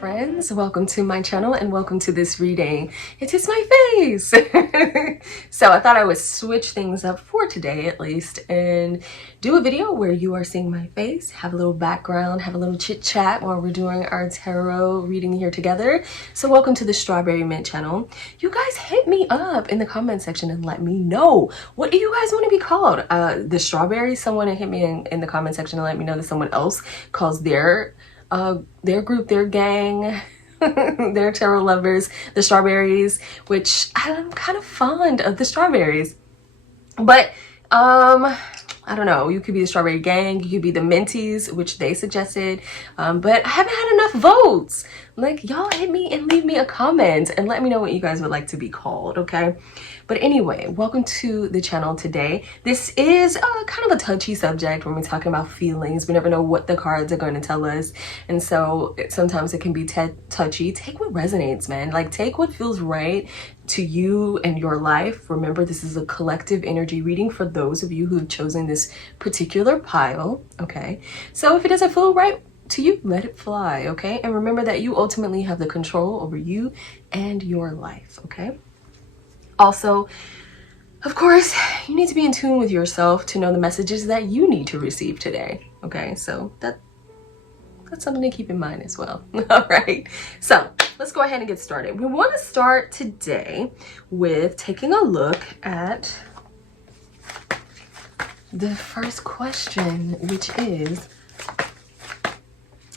friends, welcome to my channel and welcome to this reading. It is my face. So I thought I would switch things up for today at least and do a video where you are seeing my face, have a little background, have a little chit chat while we're doing our tarot reading here together. So welcome to the Strawberry Mint channel. You guys hit me up in the comment section and let me know, what do you guys want to be called? The Strawberry, someone hit me in the comment section and let me know that someone else calls their group, their gang, their tarot lovers, the Strawberries, which I'm kind of fond of the Strawberries. But I don't know, you could be the Strawberry Gang, you could be the Minties, which they suggested, but I haven't had enough votes. Like, y'all hit me and leave me a comment and let me know what you guys would like to be called, okay? But anyway, welcome to the channel today. This is kind of a touchy subject when we're talking about feelings. We never know what the cards are going to tell us, and so sometimes it can be touchy. Take what resonates, man. Like, take what feels right to you and your life. Remember, this is a collective energy reading for those of you who have chosen this particular pile, okay? So if it doesn't feel right to you, let it fly, okay? And remember that you ultimately have the control over you and your life, okay? Also, of course, you need to be in tune with yourself to know the messages that you need to receive today, okay? So that's something to keep in mind as well. All right, so let's go ahead and get started. We want to start today with taking a look at the first question, which is,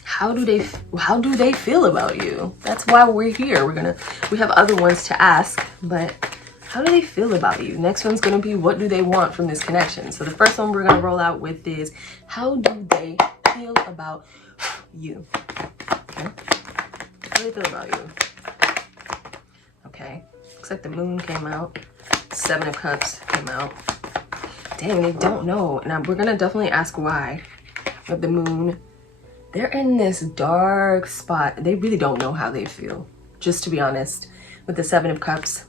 how do they feel about you? That's why we're here. We have other ones to ask, but how do they feel about you? Next one's gonna be, what do they want from this connection? So the first one we're gonna roll out with is, how do they feel about you? Okay. How do they feel about you? Okay. Looks like the Moon came out. Seven of Cups came out. Dang, they don't know. Now we're gonna definitely ask why. With the Moon, they're in this dark spot. They really don't know how they feel, just to be honest. With the Seven of Cups,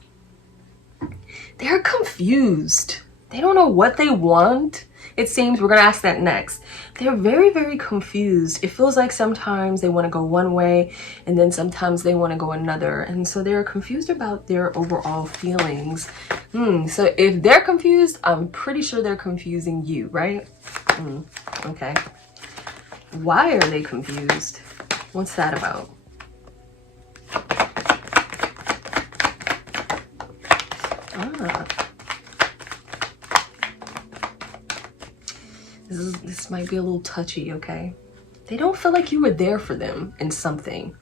they're confused. They don't know what they want. It seems we're gonna ask that next. They're very, very confused. It feels like sometimes they want to go one way and then sometimes they want to go another. And so they're confused about their overall feelings. So if they're confused, I'm pretty sure they're confusing you, right? Okay. Why are they confused? What's that about? This might be a little touchy, okay? They don't feel like you were there for them in something.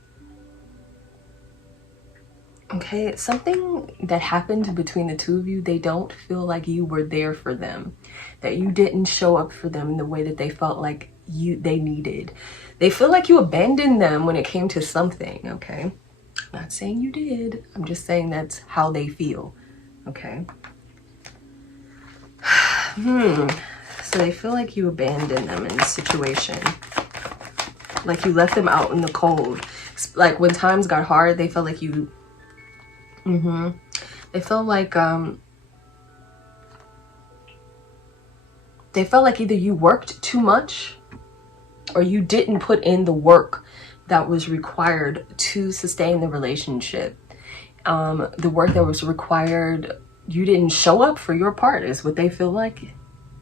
Okay, something that happened between the two of you, they don't feel like you were there for them. That you didn't show up for them in the way that they felt like they needed. They feel like you abandoned them when it came to something, okay? I'm not saying you did. I'm just saying that's how they feel, okay? So they feel like you abandoned them in this situation. Like you left them out in the cold. Like when times got hard, they felt like you... They felt like... They felt like either you worked too much or you didn't put in the work that was required to sustain the relationship. The work that was required, you didn't show up for your part is what they feel like.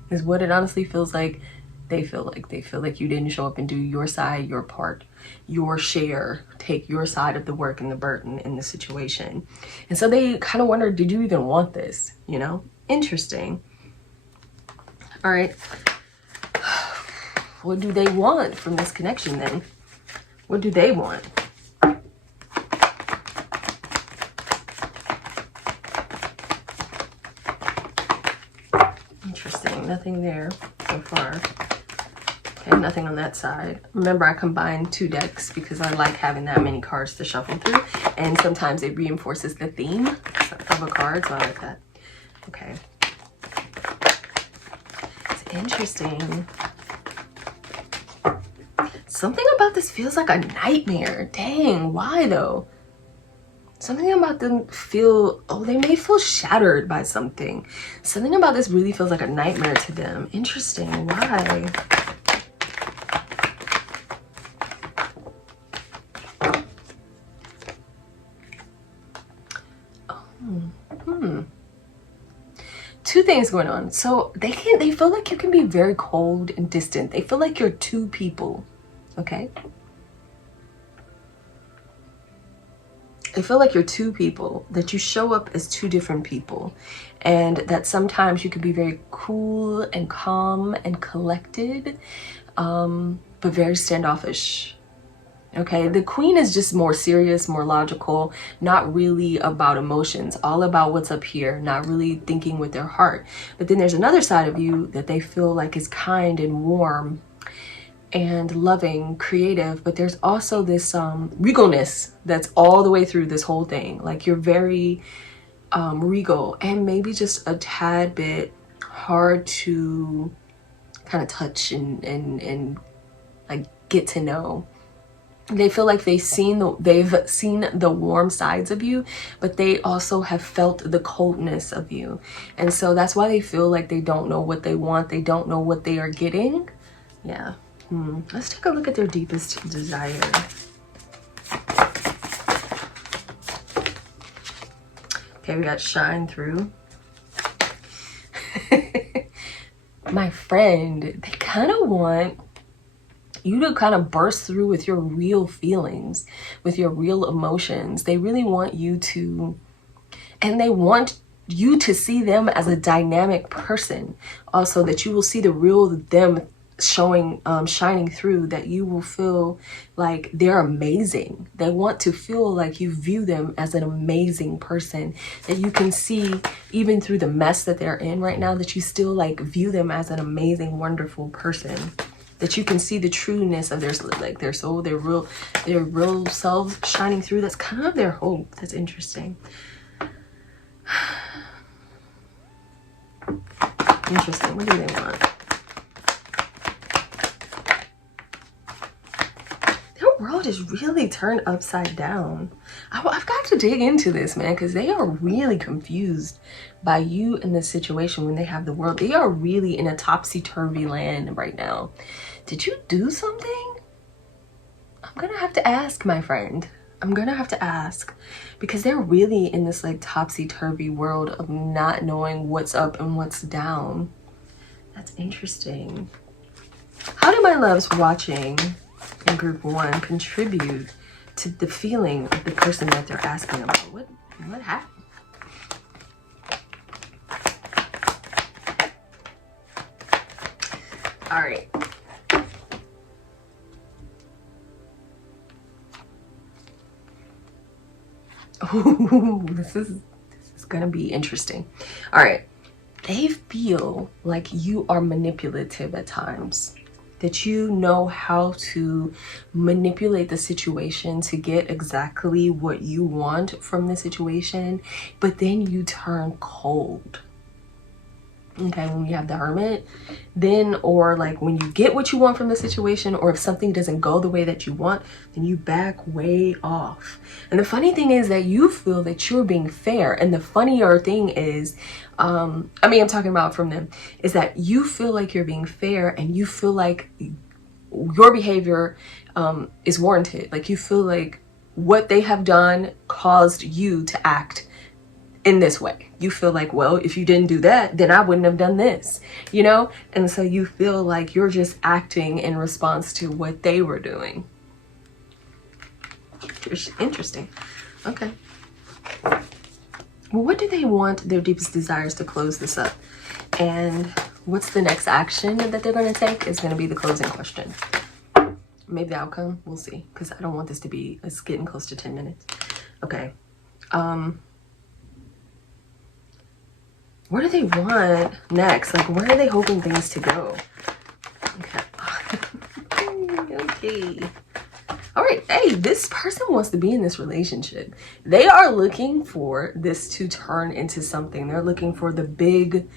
Is what it honestly feels like. They feel like you didn't show up and do your side, your part, your share, take your side of the work and the burden in the situation. And so they kind of wonder, did you even want this? You know? Interesting. All right. What do they want from this connection then? What do they want? Interesting. Nothing there so far. Okay, nothing on that side. Remember, I combined two decks because I like having that many cards to shuffle through, and sometimes it reinforces the theme of a card, so I like that. Okay. It's interesting. Something about this feels like a nightmare. Dang, why though? Something about them they may feel shattered by something. Something about this really feels like a nightmare to them. Interesting, why? Two things going on. So they feel like you can be very cold and distant. They feel like you're two people. Okay? They feel like you're two people, that you show up as two different people, and that sometimes you can be very cool and calm and collected, but very standoffish. Okay, the queen is just more serious, more logical, not really about emotions, all about what's up here, not really thinking with their heart. But then there's another side of you that they feel like is kind and warm and loving, creative, but there's also this regalness that's all the way through this whole thing. Like you're very regal and maybe just a tad bit hard to kind of touch and like get to know. They feel like they've seen the warm sides of you, but they also have felt the coldness of you. And so that's why they feel like they don't know what they want. They don't know what they are getting. Yeah. Let's take a look at their deepest desire. Okay, we got shine through. My friend, they kind of want you to kind of burst through with your real feelings, with your real emotions. They really want you to, and they want you to see them as a dynamic person. Also, that you will see the real them shining through, that you will feel like they're amazing. They want to feel like you view them as an amazing person, that you can see even through the mess that they're in right now, that you still like view them as an amazing, wonderful person, that you can see the trueness of their soul, their real selves shining through. That's kind of their hope. That's interesting. Interesting. What do they want? World is really turned upside down. I've got to dig into this, man, because they are really confused by you in this situation when they have the world. They are really in a topsy-turvy land right now. Did you do something? I'm gonna have to ask, my friend. I'm gonna have to ask, because they're really in this like topsy-turvy world of not knowing what's up and what's down. That's interesting. How do my loves watching in group one contribute to the feeling of the person that they're asking about? What happened? All right. Ooh, this is gonna be interesting. All right. They feel like you are manipulative at times, that you know how to manipulate the situation to get exactly what you want from the situation, but then you turn cold. Okay, when you have the Hermit, then, or like when you get what you want from the situation, or if something doesn't go the way that you want, then you back way off. And the funny thing is that you feel that you're being fair. And the funnier thing is, I'm talking about from them, is that you feel like you're being fair and you feel like your behavior is warranted. Like you feel like what they have done caused you to act in this way. You feel like, well, if you didn't do that, then I wouldn't have done this, you know? And so you feel like you're just acting in response to what they were doing. Interesting. Okay. Well, what do they want their deepest desires to close this up? And what's the next action that they're going to take is going to be the closing question. Maybe the outcome, we'll see, because I don't want this to be, it's getting close to 10 minutes. Okay. What do they want next? Like, where are they hoping things to go? Okay. Okay. All right. Hey, this person wants to be in this relationship. They are looking for this to turn into something. They're looking for the big,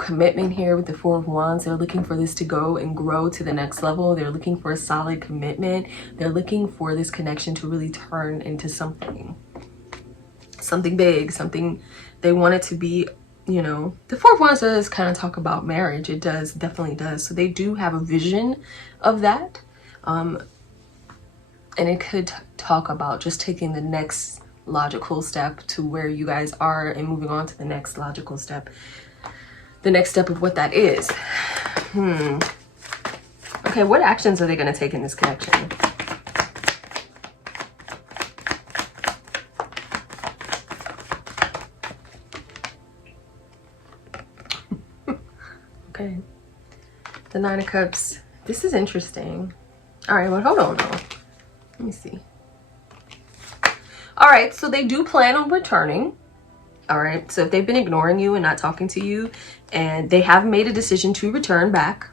commitment here with the Four of Wands. They're looking for this to go and grow to the next level. They're looking for a solid commitment. They're looking for this connection to really turn into something big, something they want it to be. The Four of Wands does kind of talk about marriage. It does, definitely does. So they do have a vision of that. And it could talk about just taking the next logical step to where you guys are and moving on to the next logical step. The next step of what that is. Okay, what actions are they going to take in this connection? Okay. The Nine of Cups. This is interesting. All right, well, hold on though. Let me see. All right, so they do plan on returning. All right, so if they've been ignoring you and not talking to you, and they have made a decision to return back.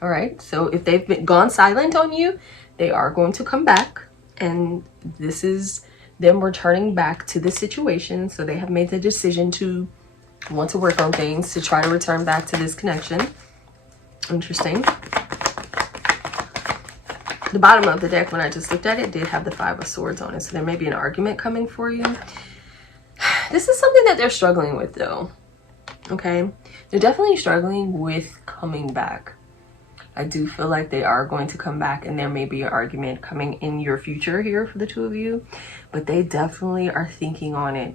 All right, so if they've gone silent on you, they are going to come back, and this is them returning back to the situation. So they have made the decision to want to work on things to try to return back to this connection. Interesting. The bottom of the deck, when I just looked at it, did have the Five of Swords on it, so there may be an argument coming for you. This is something that they're struggling with though. Okay, they're definitely struggling with coming back. I do feel like they are going to come back, and there may be an argument coming in your future here for the two of you, but they definitely are thinking on it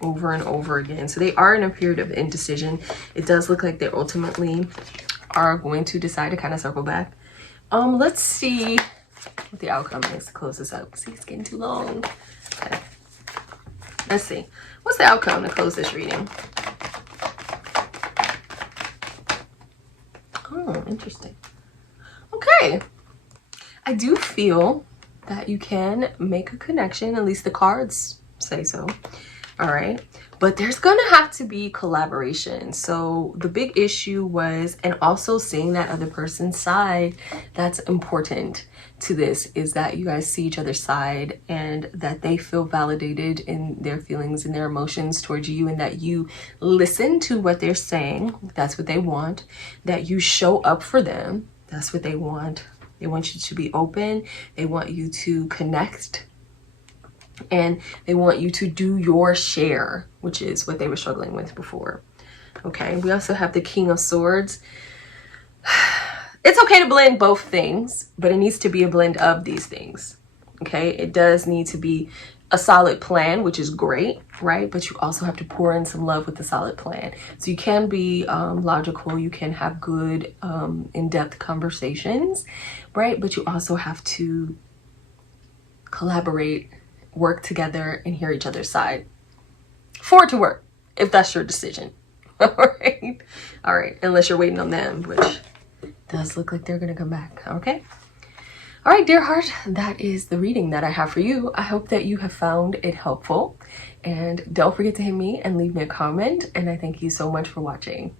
over and over again. So they are in a period of indecision. It does look like they ultimately are going to decide to kind of circle back. Let's see what the outcome is to close this up. See, it's getting too long. Okay. Let's see. What's the outcome to close this reading? Oh, interesting. Okay. I do feel that you can make a connection. At least the cards say so. All right. But there's going to have to be collaboration. So the big issue was, and also seeing that other person's side, that's important to this, is that you guys see each other's side and that they feel validated in their feelings and their emotions towards you, and that you listen to what they're saying. That's what they want. That you show up for them. That's what they want. They want you to be open. They want you to connect. And they want you to do your share, which is what they were struggling with before. Okay, we also have the King of Swords. It's okay to blend both things, but it needs to be a blend of these things. Okay, it does need to be a solid plan, which is great, right? But you also have to pour in some love with the solid plan. So you can be logical, you can have good in-depth conversations, right? But you also have to collaborate, work together, and hear each other's side for it to work, if that's your decision. All right, unless you're waiting on them, which does look like they're gonna come back. Okay, all right, dear heart, that is the reading that I have for you. I hope that you have found it helpful, and don't forget to hit me and leave me a comment, and I thank you so much for watching.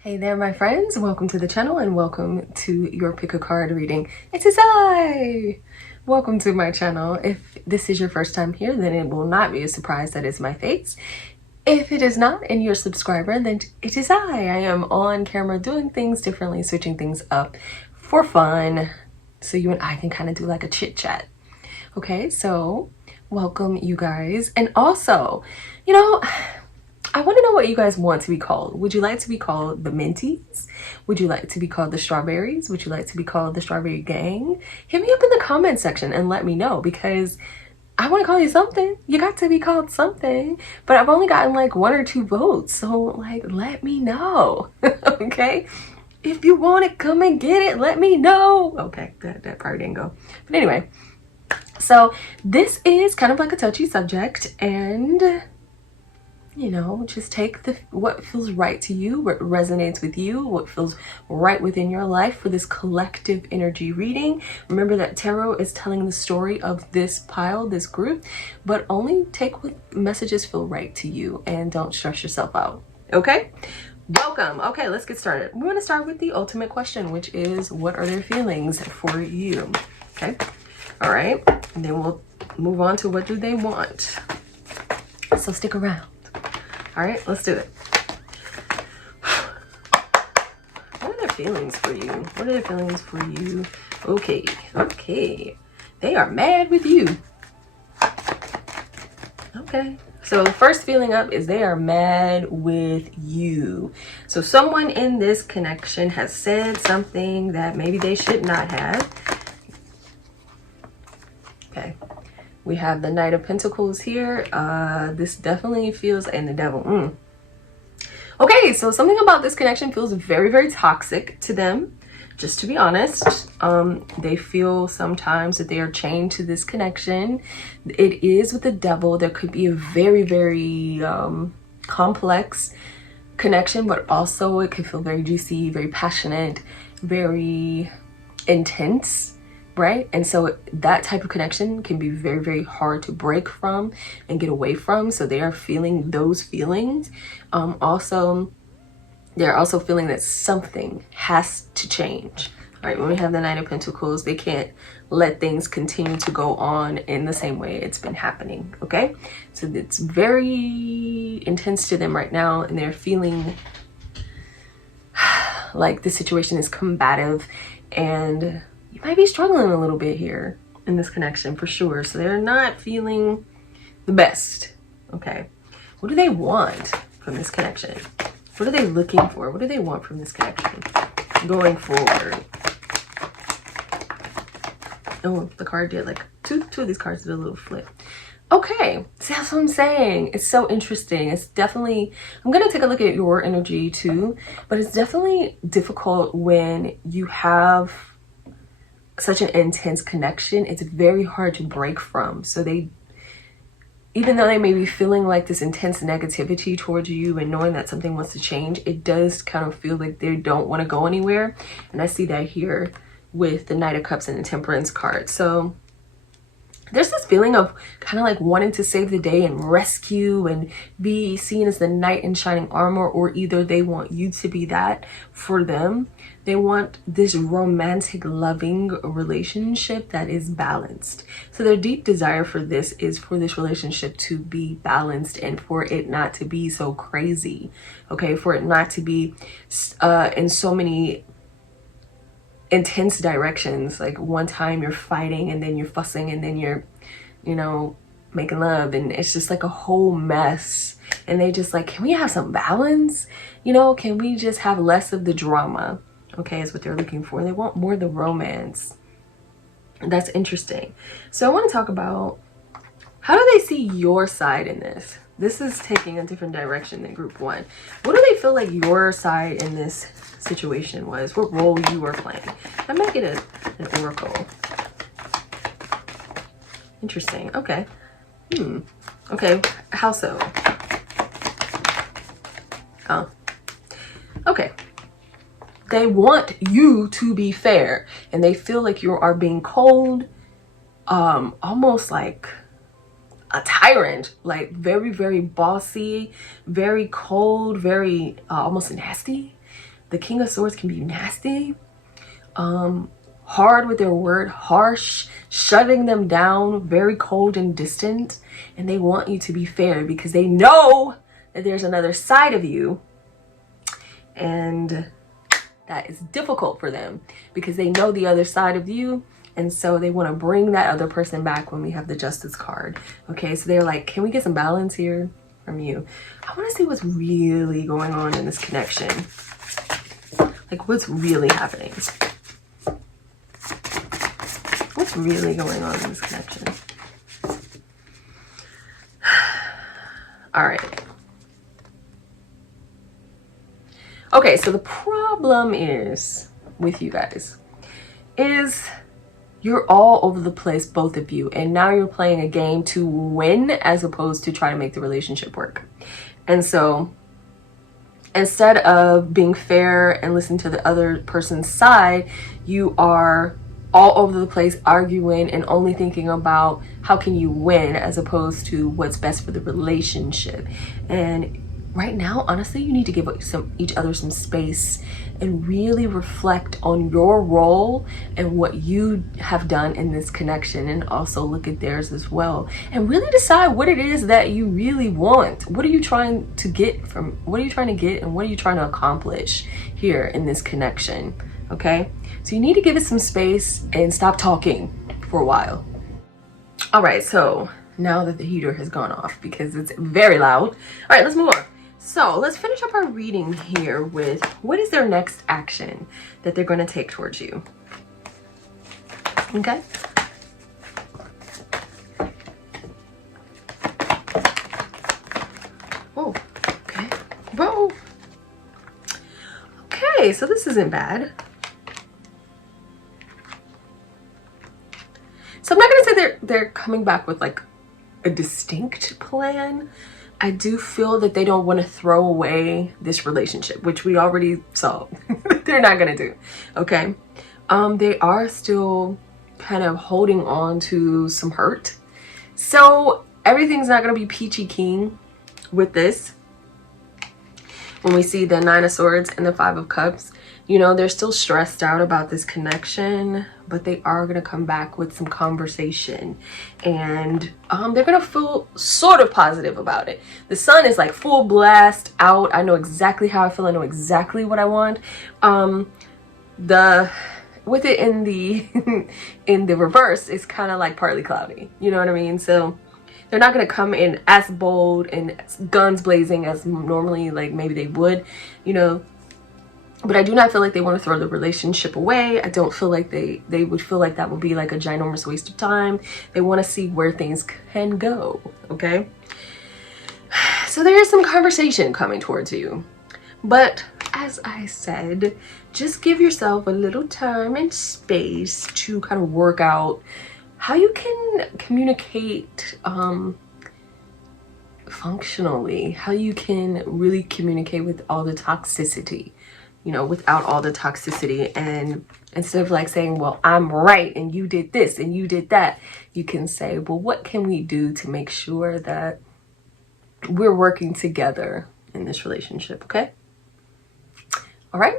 Hey there, my friends, welcome to the channel and welcome to your pick a card reading. It is I. Welcome to my channel. If this is your first time here, then it will not be a surprise that it's my face. If it is not and you're a subscriber, then it is I. I am on camera doing things differently, switching things up for fun, so you and I can kind of do like a chit chat. Okay, so welcome you guys. And also, you know, I want to know what you guys want to be called. Would you like to be called the Minties? Would you like to be called the Strawberries? Would you like to be called the Strawberry Gang? Hit me up in the comment section and let me know, because I want to call you something. You got to be called something. But I've only gotten like 1 or 2 votes. So like, let me know. Okay? If you want it, come and get it. Let me know. Okay, that part didn't go. But anyway, so this is kind of like a touchy subject, and you know, just take what feels right to you, what resonates with you, what feels right within your life for this collective energy reading. Remember that tarot is telling the story of this pile, this group, but only take what messages feel right to you and don't stress yourself out. Okay? Welcome. Okay, let's get started. We're going to start with the ultimate question, which is, what are their feelings for you? Okay? All right. And then we'll move on to what do they want. So stick around. All right, let's do it. What are their feelings for you? What are their feelings for you? Okay, okay. They are mad with you. Okay. So the first feeling up is they are mad with you. So someone in this connection has said something that maybe they should not have. Okay. We have the Knight of Pentacles here. This definitely feels, and the Devil. Okay, so something about this connection feels very, very toxic to them. Just to be honest, they feel sometimes that they are chained to this connection. It is with the Devil. There could be a very, very complex connection, but also it could feel very juicy, very passionate, very intense, right? And so that type of connection can be very, very hard to break from and get away from. So they are feeling those feelings. They're also feeling that something has to change. All right, when we have the Nine of Pentacles, they can't let things continue to go on in the same way it's been happening, okay? So it's very intense to them right now, and they're feeling like the situation is combative, and you might be struggling a little bit here in this connection for sure. So they're not feeling the best, okay? What do they want from this connection? What are they looking for? What do they want from this connection going forward? Oh, the card did like two of these cards did a little flip. Okay, see, that's what I'm saying. It's so interesting. It's definitely, I'm going to take a look at your energy too, but it's definitely difficult when you have such an intense connection. It's very hard to break from. So even though they may be feeling like this intense negativity towards you and knowing that something wants to change, it does kind of feel like they don't want to go anywhere. And I see that here with the Knight of Cups and the Temperance card. So there's this feeling of kind of like wanting to save the day and rescue and be seen as the knight in shining armor, or either they want you to be that for them. They want this romantic, loving relationship that is balanced. So their deep desire for this is for this relationship to be balanced and for it not to be so crazy, okay? For it not to be in so many intense directions. Like one time you're fighting and then you're fussing and then you're, you know, making love, and it's just like a whole mess. And they just like, can we have some balance? You know, can we just have less of the drama? Okay, is what they're looking for. They want more of the romance. That's interesting. So I want to talk about, how do they see your side in this? This is taking a different direction than group one. What do they feel like your side in this situation was? What role you were playing? I might get an oracle. Interesting. Okay. Okay. How so? Oh. Okay. They want you to be fair, and they feel like you are being cold, almost like a tyrant, like very, very bossy, very cold, very almost nasty. The King of Swords can be nasty, hard with their word, harsh, shutting them down, very cold and distant. And they want you to be fair because they know that there's another side of you, and that is difficult for them because they know the other side of you. And so they want to bring that other person back when we have the Justice card. Okay, so they're like, can we get some balance here from you? I want to see what's really going on in this connection. Like, what's really happening? What's really going on in this connection? All right. Okay, so the problem is with you guys is you're all over the place, both of you, and now you're playing a game to win as opposed to try to make the relationship work. And so instead of being fair and listening to the other person's side, you are all over the place arguing and only thinking about how can you win as opposed to what's best for the relationship. And right now, honestly, you need to give each other some space and really reflect on your role and what you have done in this connection, and also look at theirs as well, and really decide what it is that you really want. What are you trying to get and what are you trying to accomplish here in this connection? Okay, so you need to give it some space and stop talking for a while. All right, so now that the heater has gone off because it's very loud, all right, let's move on. So let's finish up our reading here with what is their next action that they're going to take towards you. Okay. Oh, okay. Whoa. Okay, so this isn't bad. So I'm not gonna say they're coming back with like a distinct plan. I do feel that they don't want to throw away this relationship, which we already saw. They're not gonna do. Okay. They are still kind of holding on to some hurt. So everything's not gonna be peachy keen with this. When we see the Nine of Swords and the Five of Cups, you know, they're still stressed out about this connection, but they are going to come back with some conversation, and they're going to feel sort of positive about it. The sun is like full blast out. I know exactly how I feel. I know exactly what I want. With it in the in the reverse, it's kind of like partly cloudy. You know what I mean? So they're not going to come in as bold and guns blazing as normally, like maybe they would, you know. But I do not feel like they want to throw the relationship away. I don't feel like they would feel like that would be like a ginormous waste of time. They want to see where things can go, okay? So there is some conversation coming towards you. But as I said, just give yourself a little time and space to kind of work out how you can communicate functionally, how you can really communicate with all the toxicity, you know, without all the toxicity. And instead of like saying, well, I'm right and you did this and you did that, you can say, well, what can we do to make sure that we're working together in this relationship? Okay. All right.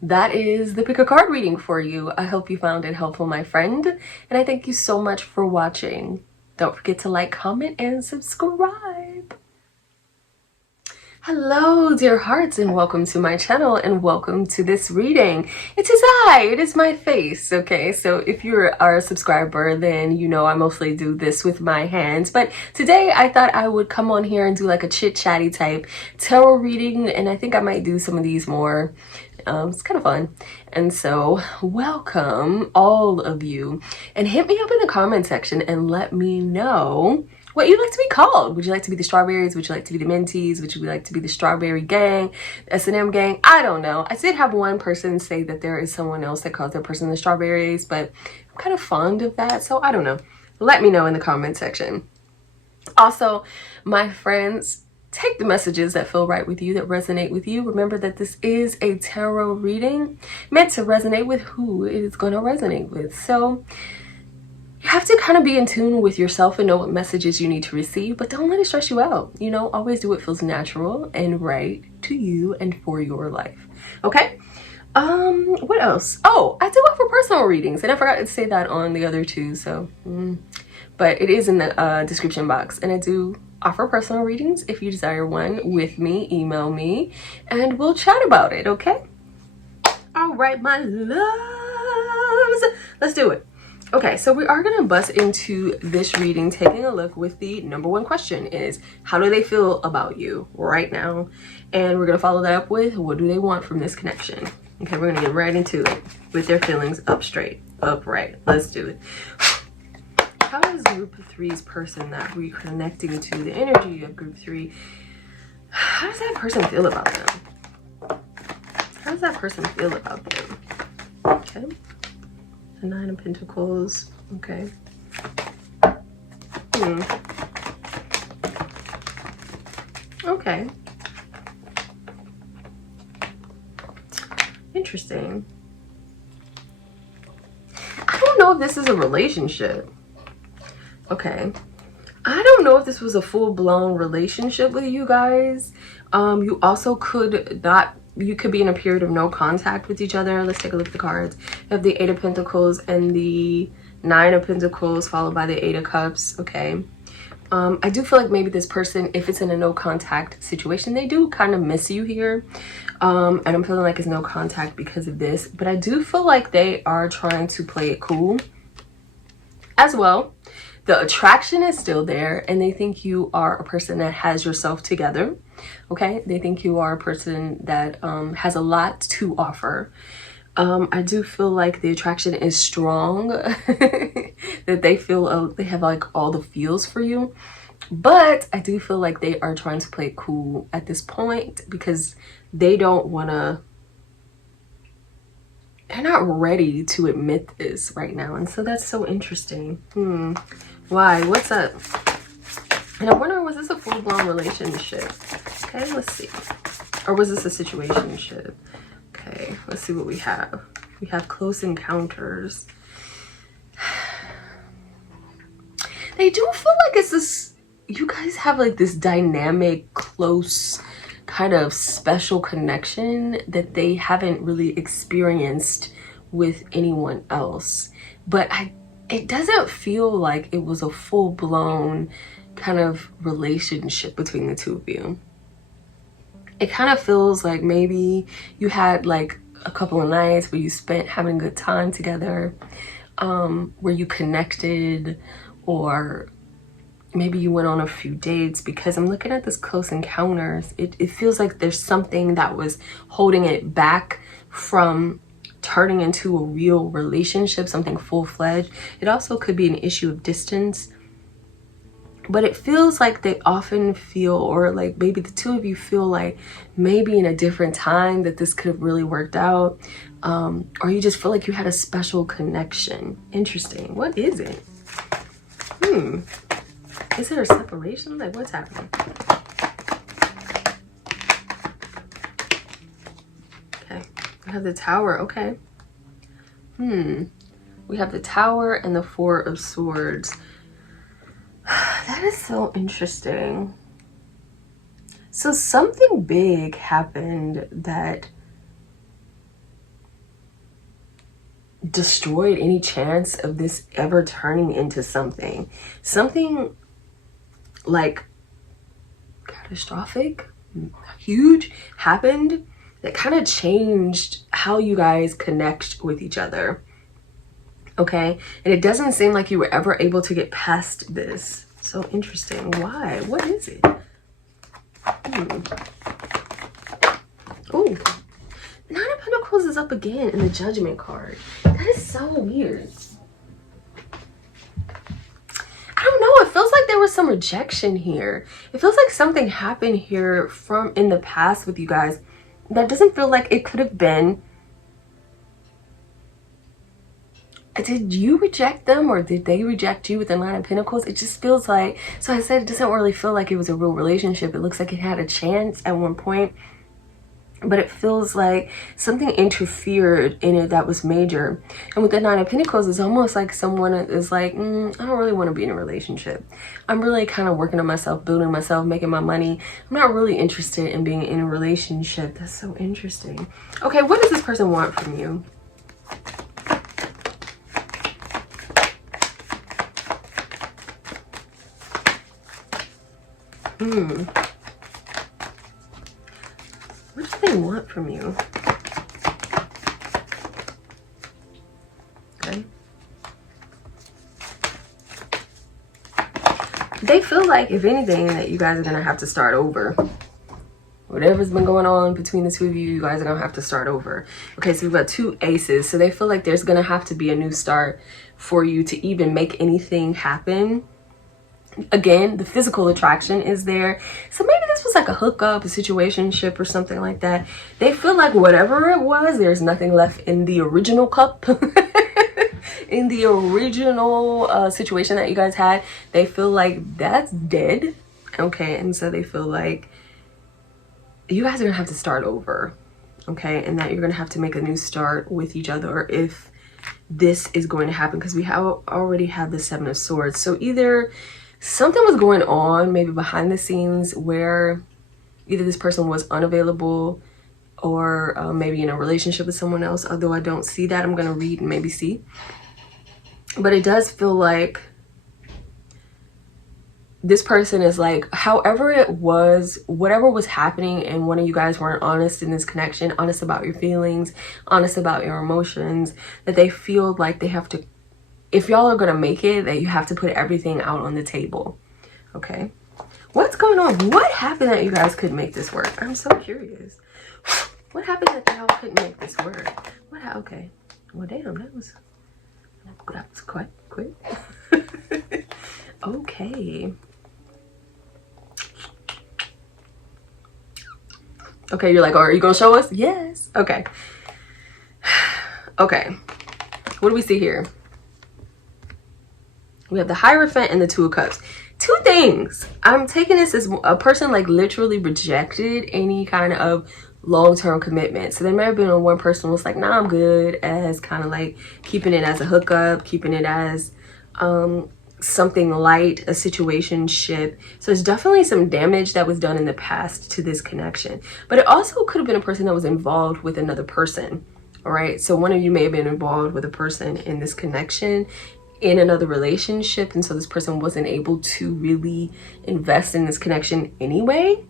That is the pick a card reading for you. I hope you found it helpful, my friend. And I thank you so much for watching. Don't forget to like, comment, and subscribe. Hello, dear hearts, and welcome to my channel, and welcome to this reading. It is my face, okay? So if you are a subscriber, then you know I mostly do this with my hands. But today I thought I would come on here and do like a chit-chatty type tarot reading, and I think I might do some of these more. It's kind of fun. And so welcome all of you, and hit me up in the comment section and let me know what you'd like to be called. Would you like to be the strawberries? Would you like to be the mentees? Would you like to be the strawberry gang, the S&M gang? I don't know. I did have one person say that there is someone else that calls their person the strawberries, but I'm kind of fond of that, so I don't know. Let me know in the comment section. Also, my friends, take the messages that feel right with you, that resonate with you. Remember that this is a tarot reading meant to resonate with who it is going to resonate with. So you have to kind of be in tune with yourself and know what messages you need to receive, but don't let it stress you out. You know, always do what feels natural and right to you and for your life. Okay? What else? Oh, I do offer personal readings, and I forgot to say that on the other two, so but it is in the description box, and I do offer personal readings. If you desire one with me, email me and we'll chat about it, okay? All right, my loves, let's do it. Okay, so we are gonna bust into this reading taking a look with the number one question is, how do they feel about you right now? And we're gonna follow that up with, what do they want from this connection? Okay, we're gonna get right into it with their feelings up straight, upright. Let's do it. How is group 3's person that we're connecting to, the energy of group 3, how does that person feel about them? How does that person feel about them? Okay. The Nine of Pentacles. Okay. Okay. Interesting. I don't know if this is a relationship. Okay. I don't know if this was a full-blown relationship with you guys. You also could not, you could be in a period of no contact with each other. Let's take a look at the cards. You have the Eight of Pentacles and the Nine of Pentacles followed by the Eight of Cups. Okay. I do feel like maybe this person, if it's in a no contact situation, they do kind of miss you here. And I'm feeling like it's no contact because of this, but I do feel like they are trying to play it cool as well. The attraction is still there, and they think you are a person that has yourself together. Okay, they think you are a person that has a lot to offer. I do feel like the attraction is strong, that they feel they have like all the feels for you. But I do feel like they are trying to play it cool at this point because they don't want to, they're not ready to admit this right now. And so that's so interesting. Why? What's up? And I wonder, was this a full-blown relationship? Okay, let's see. Or was this a situationship? Okay, let's see what we have. We have close encounters. They do feel like it's this, you guys have like this dynamic, close, kind of special connection that they haven't really experienced with anyone else. But it doesn't feel like it was a full-blown kind of relationship between the two of you. It kind of feels like maybe you had like a couple of nights where you spent having a good time together, where you connected, or maybe you went on a few dates, because I'm looking at this close encounters. It feels like there's something that was holding it back from turning into a real relationship, something full-fledged. It also could be an issue of distance. But it feels like they often feel, or like maybe the two of you feel like maybe in a different time that this could have really worked out. Or you just feel like you had a special connection. Interesting. What is it? Is there a separation? Like, what's happening? Okay. We have the Tower. Okay. We have the Tower and the Four of Swords. That is so interesting. So something big happened that destroyed any chance of this ever turning into something like catastrophic, huge happened that kind of changed how you guys connect with each other. Okay, and it doesn't seem like you were ever able to get past this. So interesting. Why? What is it? Oh, Nine of Pentacles is up again in the Judgment card. That is so weird. I don't know. It feels like there was some rejection here. It feels like something happened here from in the past with you guys that doesn't feel like it could have been. Did you reject them, or did they reject you with the Nine of Pentacles? It just feels like, so I said it doesn't really feel like it was a real relationship. It looks like it had a chance at one point, but it feels like something interfered in it that was major. And with the Nine of Pentacles, it's almost like someone is like, I don't really want to be in a relationship. I'm really kind of working on myself, building myself, making my money. I'm not really interested in being in a relationship. That's so interesting. Okay, what does this person want from you? What do they want from you? Okay. They feel like, if anything, that you guys are gonna have to start over. Whatever's been going on between the two of you, you guys are gonna have to start over. Okay, so we've got two aces. So they feel like there's gonna have to be a new start for you to even make anything happen. Again, the physical attraction is there. So maybe this was like a hookup, a situationship, or something like that. They feel like whatever it was, there's nothing left in the original cup. In the original situation that you guys had, they feel like that's dead. Okay, and so they feel like you guys are gonna have to start over. Okay, and that you're gonna have to make a new start with each other if this is going to happen, because we already have the Seven of Swords. So either something was going on maybe behind the scenes where either this person was unavailable or maybe in a relationship with someone else, although I don't see that. I'm going to read and maybe see. But it does feel like this person is like, however it was, whatever was happening, and one of you guys weren't honest in this connection, honest about your feelings, honest about your emotions, that they feel like they have to, if y'all are gonna make it, that you have to put everything out on the table. Okay, what's going on? What happened that you guys couldn't make this work? I'm so curious. What happened that y'all couldn't make this work? Okay, well, damn, that was quite quick. Okay, Okay, you're like, oh, are you gonna show us? Yes. Okay. Okay. What do we see here? We have the Hierophant and the Two of Cups. Two things. I'm taking this as a person like literally rejected any kind of long-term commitment. So there may have been one person who was like, nah, I'm good, as kind of like keeping it as a hookup, keeping it as something light, a situationship. So there's definitely some damage that was done in the past to this connection. But it also could have been a person that was involved with another person. All right, so one of you may have been involved with a person in this connection in another relationship, and so this person wasn't able to really invest in this connection anyway.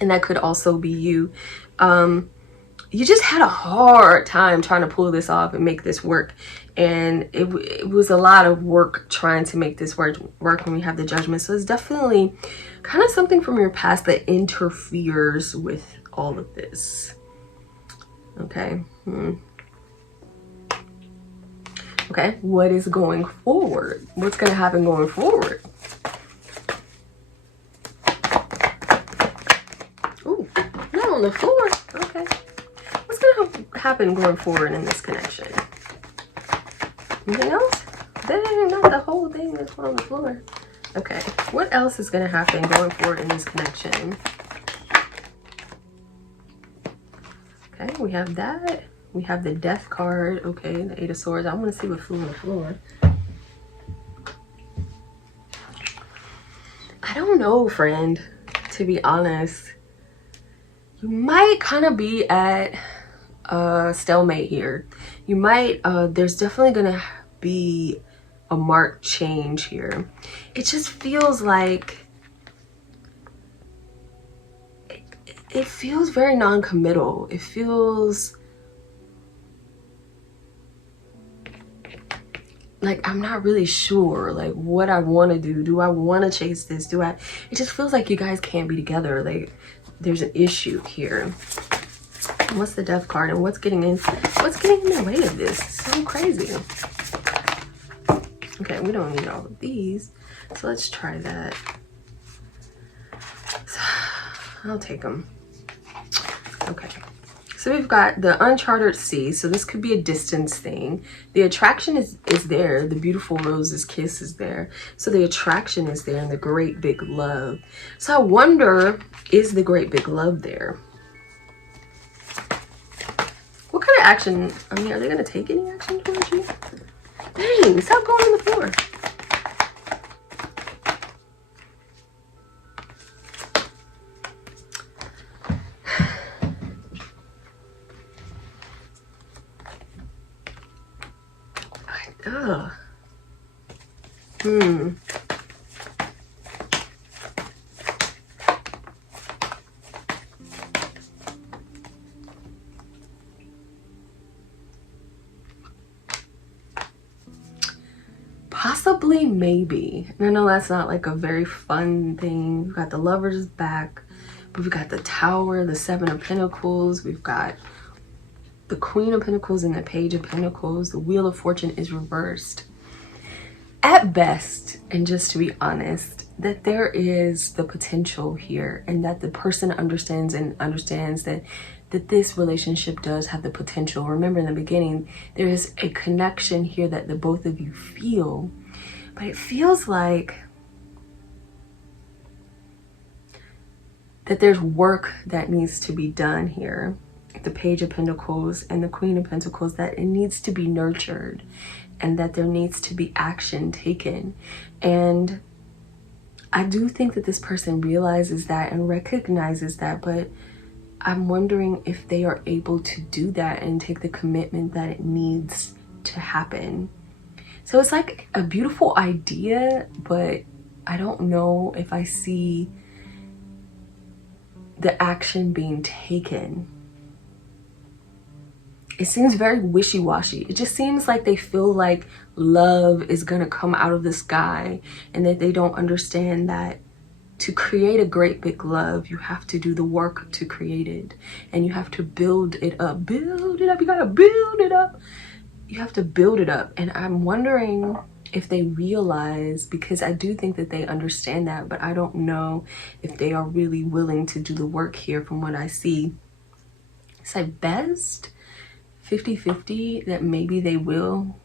And that could also be you. You just had a hard time trying to pull this off and make this work, and it was a lot of work trying to make this work when we have the Judgment. So it's definitely kind of something from your past that interferes with all of this. Okay. Okay, what is going forward? What's going to happen going forward? Ooh, not on the floor. Okay. What's going to happen going forward in this connection? Anything else? Dang, not the whole thing that's on the floor. Okay, what else is going to happen going forward in this connection? Okay, we have that. We have the Death card. Okay, the Eight of Swords. I want to see what flew on the floor. I don't know, friend, to be honest. You might kind of be at a stalemate here. You might, there's definitely going to be a marked change here. It just feels like, it feels very non-committal. It feels like I'm not really sure like what I want to do. Do I want to chase this? It just feels like you guys can't be together. Like there's an issue here. What's the Death card and what's getting in the way of this? It's so crazy. Okay, we don't need all of these, so let's try that. So, I'll take them. Okay. So we've got the uncharted sea. So this could be a distance thing. The attraction is there. The beautiful rose's kiss is there. So the attraction is there and the great big love. So I wonder, is the great big love there? What kind of action? I mean, are they going to take any action towards you? Dang, stop going on the floor. Ugh. Possibly, maybe. And I know that's not like a very fun thing. We've got the Lover's back, but we've got the Tower, the Seven of Pentacles. We've got the Queen of Pentacles and the Page of Pentacles. The Wheel of Fortune is reversed. At best, and just to be honest, that there is the potential here and that the person understands that this relationship does have the potential. Remember in the beginning, there is a connection here that the both of you feel, but it feels like that there's work that needs to be done here. The Page of Pentacles and the Queen of Pentacles, that it needs to be nurtured and that there needs to be action taken. And I do think that this person realizes that and recognizes that, but I'm wondering if they are able to do that and take the commitment that it needs to happen. So it's like a beautiful idea, but I don't know if I see the action being taken. It seems very wishy-washy. It just seems like they feel like love is gonna come out of the sky and that they don't understand that to create a great big love, you have to do the work to create it. And you have to build it up. Build it up. You gotta build it up. You have to build it up. And I'm wondering if they realize, because I do think that they understand that, but I don't know if they are really willing to do the work here from what I see. It's like best 50-50 that maybe they will.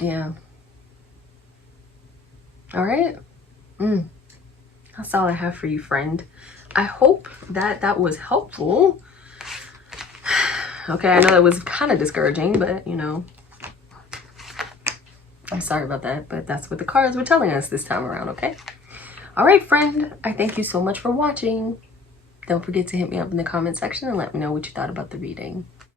Yeah. All right. That's all I have for you, friend. I hope that that was helpful. Okay, I know that was kind of discouraging, but you know, I'm sorry about that, but that's what the cards were telling us this time around, okay? All right, friend, I thank you so much for watching. Don't forget to hit me up in the comment section and let me know what you thought about the reading.